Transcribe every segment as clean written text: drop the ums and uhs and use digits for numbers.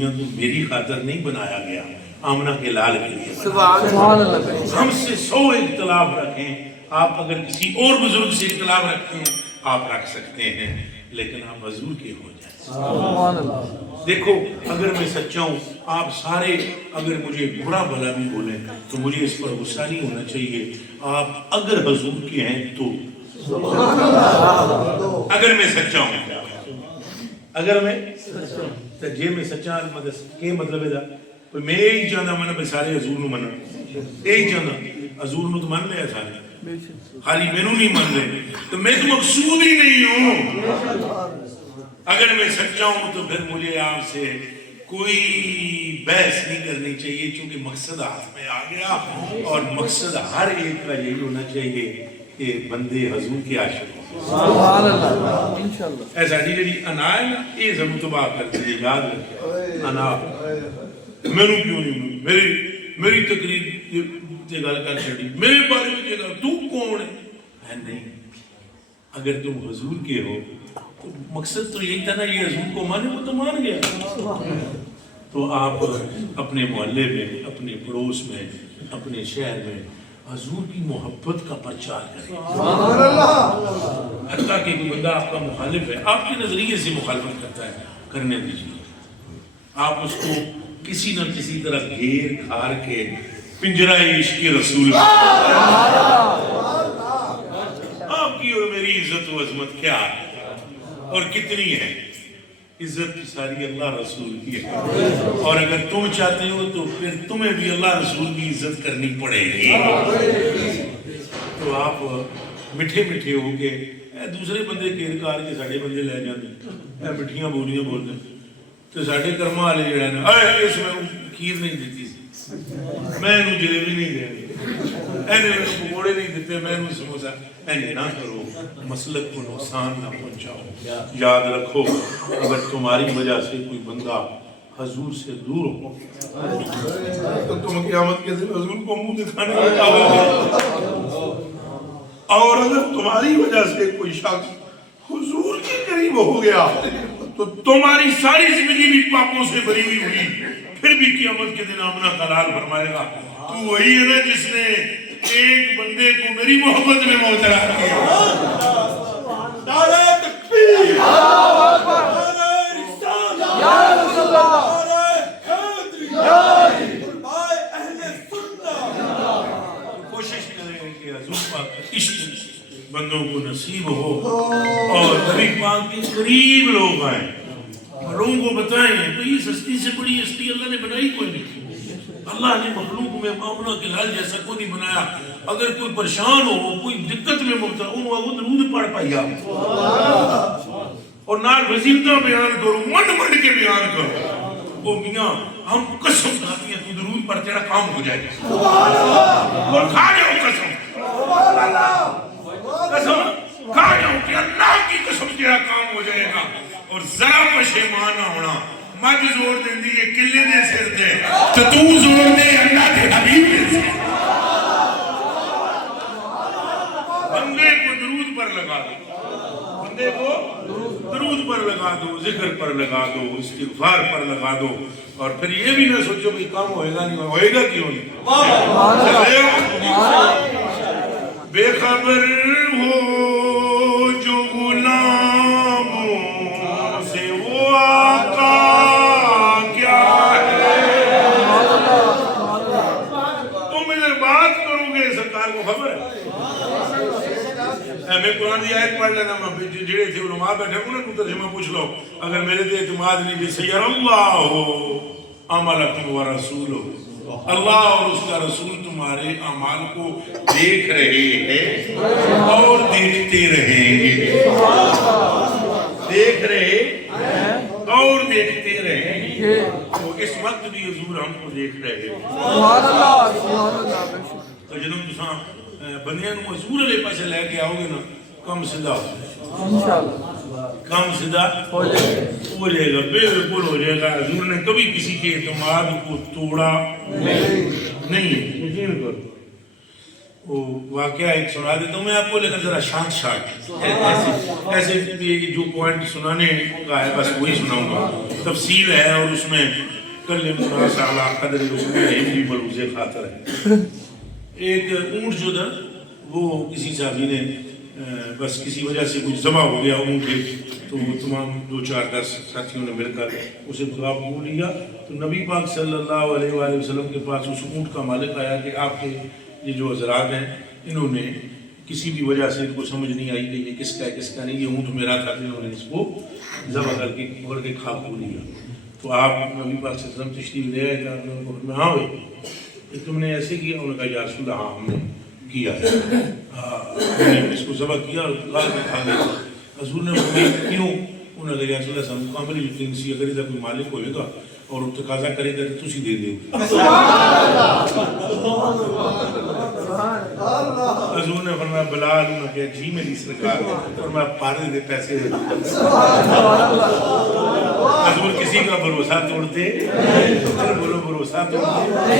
دنیا کو میری خاطر نہیں بنایا گیا، آمنہ کے لال کے لیے سبحان اللہ۔ ہم سے 100 اختلاف رکھیں، آپ اگر کسی اور بزرگ سے اختلاف رکھتے ہیں آپ رکھ سکتے ہیں، لیکن آپ حضور کے ہو جائیں۔ سبحان اللہ۔ دیکھو اگر میں سچا ہوں، آپ سارے اگر مجھے برا بھلا بھی بولیں تو مجھے اس پر غصہ نہیں ہونا چاہیے۔ آپ اگر حضور کے ہیں تو اگر میں سچا ہوں، اگر میں تو جے میں سچا کہ مطلب ہے کوئی میں یہی چاہتا میں نے سارے حضور نو منع، یہی چاہتا حضور نو تو من لیا سارے، خالی میں نو نہیں من لے تو میں تو مقصود ہی نہیں ہوں۔ اگر میں سچا ہوں تو پھر مجھے آپ سے کوئی بحث نہیں کرنی چاہیے، چونکہ مقصد ہاتھ میں آ گیا، اور مقصد ہر ایک کا یہی ہونا چاہیے کہ بندے حضور کے عاشق ہوں۔ سبحان اللہ، انشاءاللہ۔ ایسا جی انا ہے نا، یہ ضرور تباہ کرتے ہیں، یاد رکھیں انا میرے کیوں نہیں، میری تقریر یہ گل کر چڑی، میرے بارے میں یہ تو کون ہے؟ نہیں، اگر تم حضور کے ہو تو مقصد تو یہی تھا نا، یہ حضور کو مانے وہ تو مان گیا۔ تو آپ اپنے محلے میں، اپنے پڑوس میں، اپنے شہر میں حضور کی محبت کا پرچار کریں۔ حتیٰ کہ کوئی بندہ آپ کا مخالف ہے، آپ کے نظریے سے مخالفت کرتا ہے، کرنے دیجیے، آپ اس کو کسی نہ کسی طرح گھیر کھار کے پنجرہ عشق رسول آپ کی اور میری عزت و عظمت کیا ہے اور کتنی ہے؟ عزت ساری اللہ رسول کی ہے، اور اگر تم چاہتے ہو تو پھر تمہیں بھی اللہ رسول کی عزت کرنی پڑے گی۔ تو آپ مٹھے مٹھے ہو کے دوسرے بندے گھیر کار کے ساڑھے بندے لے جاتے، مٹھیاں بولیاں بولتے تو ساڑھے کرما والے جڑے نا اس میں کھیر نہیں دیتی سی، میں انہوں جلیبی نہیں دینی، اینے پکوڑے نہیں دیتے، میں انہوں سموسا، اینے نہ کرو، مسلک کو نقصان نہ پہنچاؤ۔ یاد رکھو اگر تمہاری وجہ سے کوئی بندہ حضور سے دور ہو تو تم قیامت کے دن حضور کو منہ دکھانے میں قابل نہیں، اور اگر تمہاری وجہ سے کوئی شخص حضور کے قریب ہو گیا تو تمہاری ساری زندگی بھی پاپوں سے بری ہوئی، پھر بھی قیامت کے دن آمنہ حلال فرمائے گا تو وہی ہے نا جس نے ایک بندے کو میری محبت میں مبتلا کیا۔ نعرہ تکبیر، نعرہ رسالت، یا رسول اللہ، نعرہ حیدری، علماء اہل سنت۔ کوشش کریں کہ حضور پاک کا عشق بندوں کو نصیب ہو اور نبی پاک کے قریب لوگ آئیں، لوگوں کو بتائیں تو یہ سستی سے بڑی ہستی اللہ نے بنائی کوئی نہیں۔ اللہ نے مخلوق میں آمنہ کے لال جیسا کوئی نہیں بنایا۔ اگر کوئی پریشان ہو، کوئی دقت میں مبتلا ہو، وہ درود پڑھ پایا اور نال وظیفہ بیان کرو، منڈ منڈ کے بیان کرو، وہ میاں ہم قسم کھاتی ہیں تو درود پڑھ تیرا کام ہو جائے گا، اور کھا جاؤ قسم، قسم کھا جاؤ کہ اللہ کی قسم تیرا کام ہو جائے گا۔ اور ذرا پشیمان نہ ہونا، مجھ زور دیں دی یہ کلے دے سر دے تو تو زور دے اللہ کے حبیب دے سر۔ بندے کو درود پر لگا دو، بندے کو درود پر لگا دو، ذکر پر لگا دو، استغفار پر لگا دو، اور پھر یہ بھی نہ سوچو کہ کام ہوئے گا نہیں، ہوئے گا کیوں نہیں؟ بے خبر ہو جو غلاموں سے وہ آقا کیا ہے، تم ادھر بات کرو گے سرکار کو خبر ہے۔ میں قرآن کی آیت پڑھ لینا، جڑے تھے علماء بیٹھے انہوں نے ترجمہ پوچھ لو، اگر میرے تے اعتماد نہیں بھی سیر اللہ عملکم و رسولہ، اللہ اور اس کا رسول تمہارے اعمال کو دیکھ رہے ہیں اور دیکھتے رہیں گے، دیکھ رہے اور دیکھتے رہیں گے۔ تو اس وقت بھی حضور ہم کو دیکھ رہے ہیں۔ تو جب تساں بندیاں نو حضور علیہ پاسے لے کے آؤ گے نا، کم سدھا ہو جائے گا، کم سدھا ہو جائے گا، بالکل ہو جائے گا۔ حضور نے کبھی کسی کے اعتماد کو توڑا نہیں، یقین کرو۔ وہ واقعہ ایک سنا دیتا ہوں میں آپ کو، لیکن ذرا شانت شانت ایسے جو پوائنٹ سنانے کا ہے بس وہی سناؤں گا. تفصیل ہے اور اس میں کل قدر بھی بلوز خاطر ہے. ایک اونٹ جو تھا وہ کسی صحابی نے بس کسی وجہ سے کچھ ذبح ہو گیا اونٹ ہے، تو وہ تمام 2-4-10 ساتھیوں نے مل کر اسے دعا قبول لیا. تو نبی پاک صلی اللہ علیہ وآلہ وسلم کے پاس اس اونٹ کا مالک آیا کہ آپ کے یہ جو حضرات ہیں انہوں نے کسی بھی وجہ سے ان کو سمجھ نہیں آئی کہ یہ کس کا ہے کس کا نہیں، یہ اونٹ میرا تھا، انہوں نے اس کو ذبح کر کے پکڑ کے کھا کو لیا. تو آپ نبی پاک صلی اللہ علیہ وسلم تشریف لے آئے کہ آپ نے ان کو فرمایا ہاں بھائی تم نے ایسے کیا؟ انہوں نے کہا یا رسول اللہ ہاں ہم نے کیا، ہم نے اس کو ذبح کیا اور پکا کے کھا گیا. حضور نے فرمایا کیوں؟ انہوں نے کہا یا رسول اللہ صلی اللہ علیہ وسلم اگر ادھر کوئی مالک ہوئے گا اور وہ تقاضا کرے گا تو تسی دے دے. حضور نے فرمایا بلال، انہوں نے کہا جی میری سرکار، فرمایا پارے دے پیسے دے. حضور کسی کا بھروسہ توڑتے بولو بھروسہ توڑتے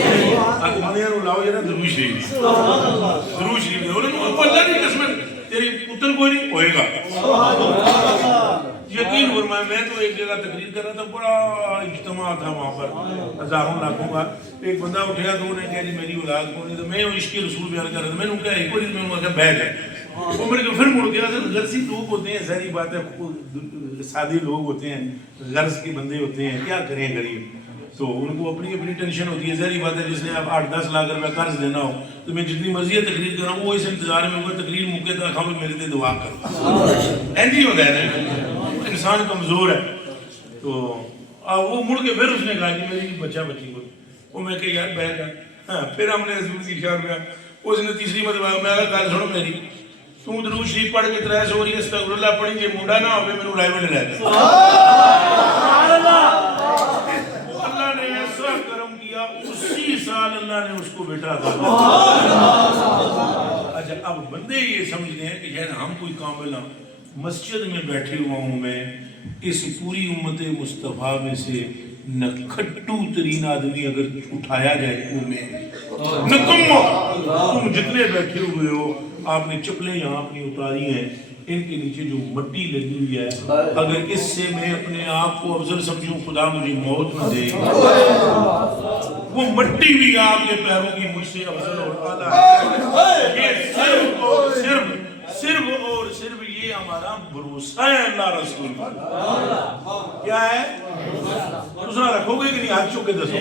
آدمیاں نو لاؤ جا درود شریف درود شریف انہوں نے اللہ کی قسم تیری پتر کوئی نہیں ہوئے گا. یقین فرمایا میں تو ایک جگہ تقریر کر رہا تھا، بڑا اجتماع تھا وہاں پر ہزاروں لاکھوں کا. ایک بندہ اٹھیا تو انہیں کہا جی میری اولاد کو نہیں، تو میں عشق رسول بیان کر رہا تھا. میں نے کہا ایک بار میں نے کہا بیٹھ ہے وہ میرے کو پھر مڑ گیا. غرضی لوگ ہوتے ہیں، ظاہری بات ہے سادے لوگ ہوتے ہیں، غرض کے بندے ہوتے ہیں، کیا کریں غریب، تو ان کو اپنی اپنی ٹینشن ہوتی ہے. ظاہری بات ہے جس نے آپ 8-10 لاکھ روپے قرض دینا ہو تو میں جتنی مرضی تقریر کر رہا ہوں وہ اس انتظار میں ہوگا تقریر موقع تک ہم میرے لیے دعا کر ایسی ہوتا ہے نا، انسان کمزور ہے. تو وہ مڑ کے پھر اس نے کہا کہ میری بچہ بچی کو وہ میں کہ یار بیٹھ گیا. پھر ہم نے حضور کی شان میں اس نے تیسری مرتبہ میں کہا گل سنو میری، تو درود شریف پڑھ کے 3 سوری استغفر اللہ پڑھی جے منڈا نہ ہوے مینوں لائیو لے جا. اللہ نے ایسا کرم کیا اسی سال اللہ نے اس کو بیٹا عطا کیا. اچھا اب بندے یہ سمجھتے ہیں کہ شاید ہم کوئی کامل ہوں. مسجد میں بیٹھے ہوا ہوں میں، اس پوری امت مصطفیٰ میں سے نہ کھٹو ترین آدمی اگر اٹھایا جائے وہ میں نکمو. تم جتنے بیٹھے ہوئے ہو آپ نے چپلیں یہاں اپنی اتاری ہیں، ان کے نیچے جو مٹی لگی ہوئی ہے اگر اس سے میں اپنے آپ کو افضل سمجھوں خدا مجھے موت نہ دے، وہ مٹی بھی آپ کے پیروں کی مجھ سے افضل اور اعلیٰ ہے. یہ صرف اور صرف یہ ہمارا بھروسہ ہے اللہ رسول کیا ہے. دوسرا رکھو گے کہ نہیں؟ ہاتھ چوک کے دسو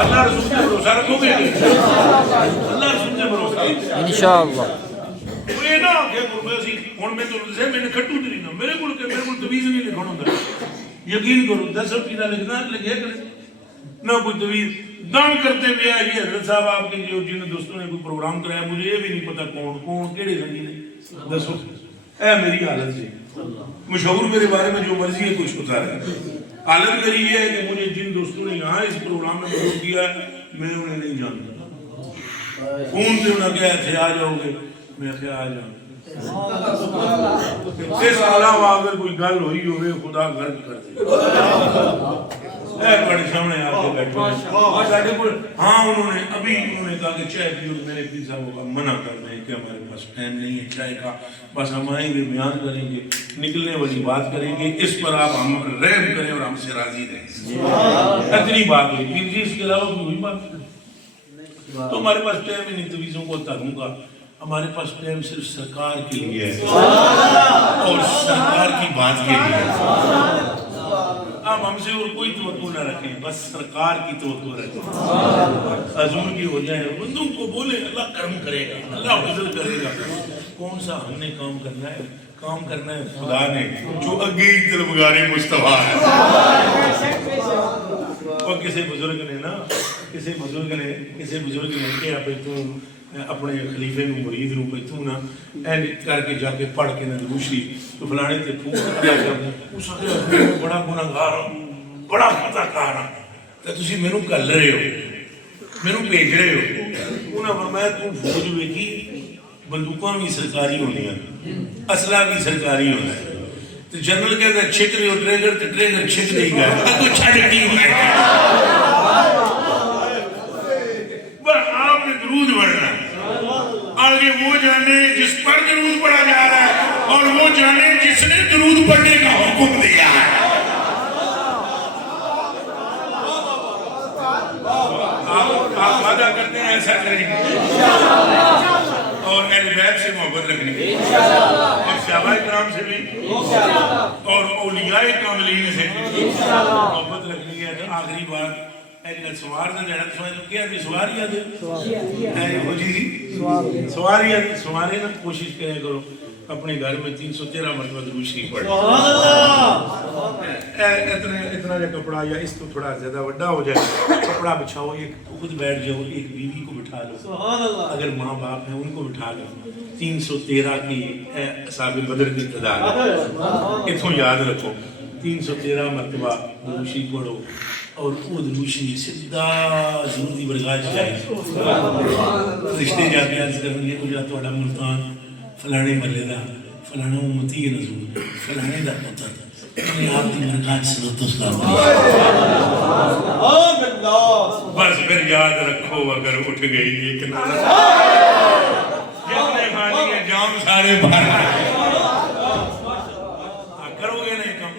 اللہ رسول سے بھروسہ رکھو گے کہ اللہ رسول سے بھروسہ انشاءاللہ. یہ نہ کہ سی ہوں میں تو دسے میں نے کھٹو تری نہ میرے کو تویز نہیں لکھنا ہوتا. یقین کرو 10 روپیہ لکھنا لگے کرے نہ کوئی تویز دم کرتے ہوئے آئے. یہ حضرت صاحب آپ کے جو جن دوستوں نے کوئی پروگرام کرایا مجھے یہ بھی نہیں پتا کون کیڑے زنگی نے دسو. اے میری حالت جی مشہور میرے بارے میں جو مرضی ہے کچھ ہوتا ہے. حالت میری یہ ہے کہ مجھے جن دوستوں نے یہاں اس پروگرام میں مدعو کیا ہے میں انہیں نہیں جانتا. فون سے انہوں نے کہا تھے آ جاؤ گے، میں کہا آ جاؤں. اس علاوہ اگر کوئی گل ہوئی ہوئے خدا غرق کر دے. اے بڑے سامنے آ کے بیٹھے ہاں انہوں نے ابھی انہوں نے کہا کہ چائے پیو. میں نے پیر صاحب کو منع کر دیں کہ ہمارے پاس ٹائم نہیں ہے چائے کا، بس ہم آئیں گے بیان کریں گے نکلنے والی بات کریں گے، اس پر آپ ہم رحم کریں اور ہم سے راضی رہیں. اتنی بات ہوئی پیر جی، اس کے علاوہ کوئی ہوئی بات نہیں. تو ہمارے پاس ٹائم ہی نہیں تویزوں کو تروں گا. ہمارے پاس ٹائم صرف سرکار کے لیے ہے اور سرکار کی بات کے لیے. آپ ہم سے اور کوئی توقع نہ رکھیں، بس سرکار کی توقع رکھیں. حضور کی ہو جائے بندوں کو بولے اللہ کرم کرے گا، اللہ فضل کرے گا. کون سا ہم نے کام کرنا ہے؟ کام کرنا ہے خدا نے جو اگے طلبگار مصطفیٰ ہے. اور کسی بزرگ نے کہا پہ تو اپنے خلیفے نو مرید نو پہ تو نا این کر کے جا کے پڑھ کے نہ دوسری تو فلانے تے پھوک ادا کر اس وقت بڑا گناہگار ہوں، بڑا خطا کار ہوں، تو تسی میرے کل رہے ہو، میرے بھیج رہے ہو. انہاں فرمایا تو فوج ویکھی بندوقاں بھی سرکاری ہونی ہیں، اسلحہ بھی سرکاری ہونا ہے. تو جنرل کہتا ہے چھک رہے ہو ٹریگر تو ٹریگر چھک نہیں گیا تو چھڑ ٹیم ہے. پر آپ نے درود پڑھنا ہے. آگے وہ جانے جس پر درود پڑھا جا رہا ہے اور وہ جانے جس نے درود پڑھنے کا حکم دیا ہے. آپ وعدہ کرتے ہیں ایسا کریں گے اور اہل بیت سے محبت رکھنی ہے اور صحابہ کرام سے بھی اور اولیاء کاملین سے بھی محبت رکھنی ہے. تو آخری بات سوار نے جانا کیا تھی سواریاں دے سواریاں سوارے نا کوشش کرے کرو اپنے گھر میں 313 مرتبہ درود شریف پڑھیں. اتنا جا کپڑا یا اس تو تھوڑا زیادہ بڑا ہو جائے کپڑا بچھاؤ ایک خود بیٹھ جاؤ ایک بیوی کو بٹھا لو اگر ماں باپ ہیں ان کو بٹھا لو 313 کی اصحاب بدر کی تعداد اتوں یاد رکھو 313 مرتبہ درود شریف پڑھو اور وہ درود شریف سیدھا حضور دی برگاہ جائے رشتے جا کے عرض کریں گے کچھ تھوڑا ملتان فلانے محلے دا فلانا امتی ہے نزول فلانے دا پوتا تھا اپنے آپ کی برکات سے تو سلام بس پھر یاد رکھو اگر اٹھ گئی ایک نعرہ جتنے خالی ہے جام سارے بھرا کرو گے نہیں کم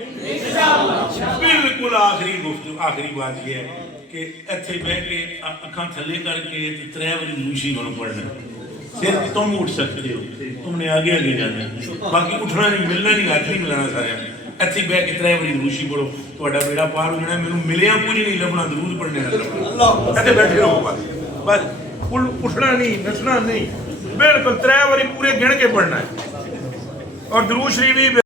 بالکل آخری گفتگو آخری بات یہ ہے کہ ایتھے بہ کے اکھاں تھلے کر کے 3 بار درود شریف پڑھنا صرف تم اٹھ سکتے ہو تم نے آگے آگے جانا ہے باقی اٹھنا نہیں ملنا نہیں ہاتھ نہیں ملانا سارے ایتھے بہ کے 3 بار درود شریف پڑھو تہاڈا بیڑا پار ہو جانا مینوں ملیا کچھ نہیں لبنا درود پڑھنے کا ایتھے بیٹھے رہو بس اٹھنا نہیں نسنا نہیں بالکل 3 بار پورے گن کے پڑھنا ہے اور درود شریف بھی